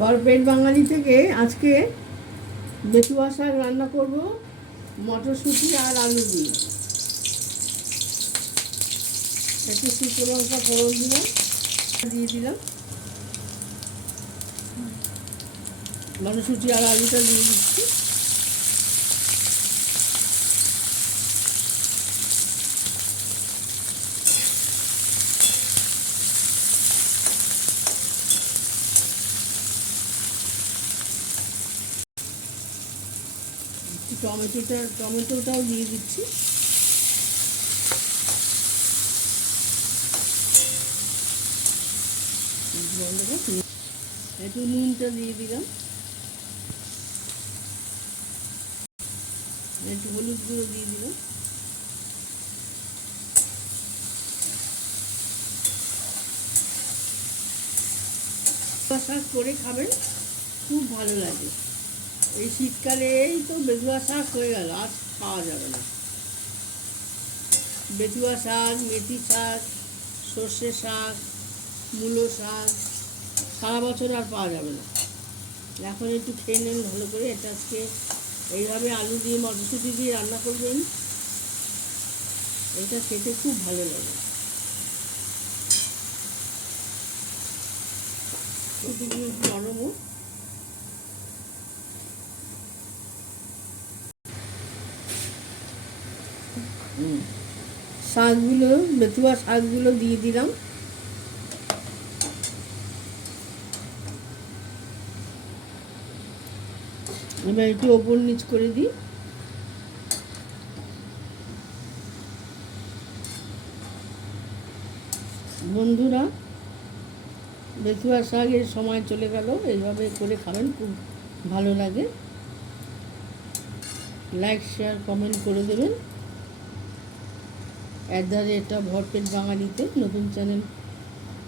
বরপেট বাঙালি থেকে আজকে বেতুয়া শাক রান্না করব মটরশুঁটি আর আলু দিয়ে। একটু শুকনো লঙ্কা ফোড়ন দিয়ে দিলাম, মটরশুঁটি আর আলুটা দিয়ে দিচ্ছি। টমেটোটাও দিয়ে দিচ্ছি। একটু নুনটা দিয়ে দিলাম, একটু হলুদ গুঁড়ো দিয়ে দিলাম। শাক করে খাবেন, খুব ভালো লাগে। এই শীতকালে এই তো বেতুয়া শাক হয়ে গেল, আর পাওয়া যাবে না। বেতুয়া শাক, মেথি শাক, সর্ষে শাক, মূলো শাক সারা বছর আর পাওয়া যাবে না। এখন একটু খেয়ে নেন ভালো করে। এটা আজকে এইভাবে আলু দিয়ে মটরশুঁটি দিয়ে রান্না করবেন, এটা খেতে খুব ভালো লাগে। নরমও শাকগুলো, বেতুয়া শাকগুলো দিয়ে দিলাম। এবার একটু ওপর নিচ করে দিই। বন্ধুরা, বেতুয়া শাকের সময় চলে গেল, এইভাবে করে খাবেন, খুব ভালো লাগে। লাইক, শেয়ার, কমেন্ট করে দেবেন। এটা ভরপেট বাঙালিতে নতুন চ্যানেল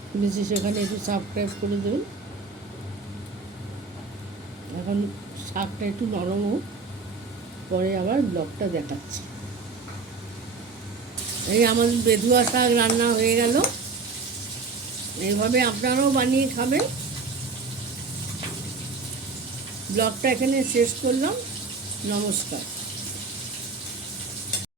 খুলেছি, সেখানে একটু সাবস্ক্রাইব করে দেবেন। এখন শাকটা একটু নরম হোক, পরে আবার ব্লগটা দেখাচ্ছি। এই আমাদের বেতুয়া শাক রান্না হয়ে গেল। এইভাবে আপনারাও বানিয়ে খাবেন। ব্লগটা এখানে শেষ করলাম। নমস্কার।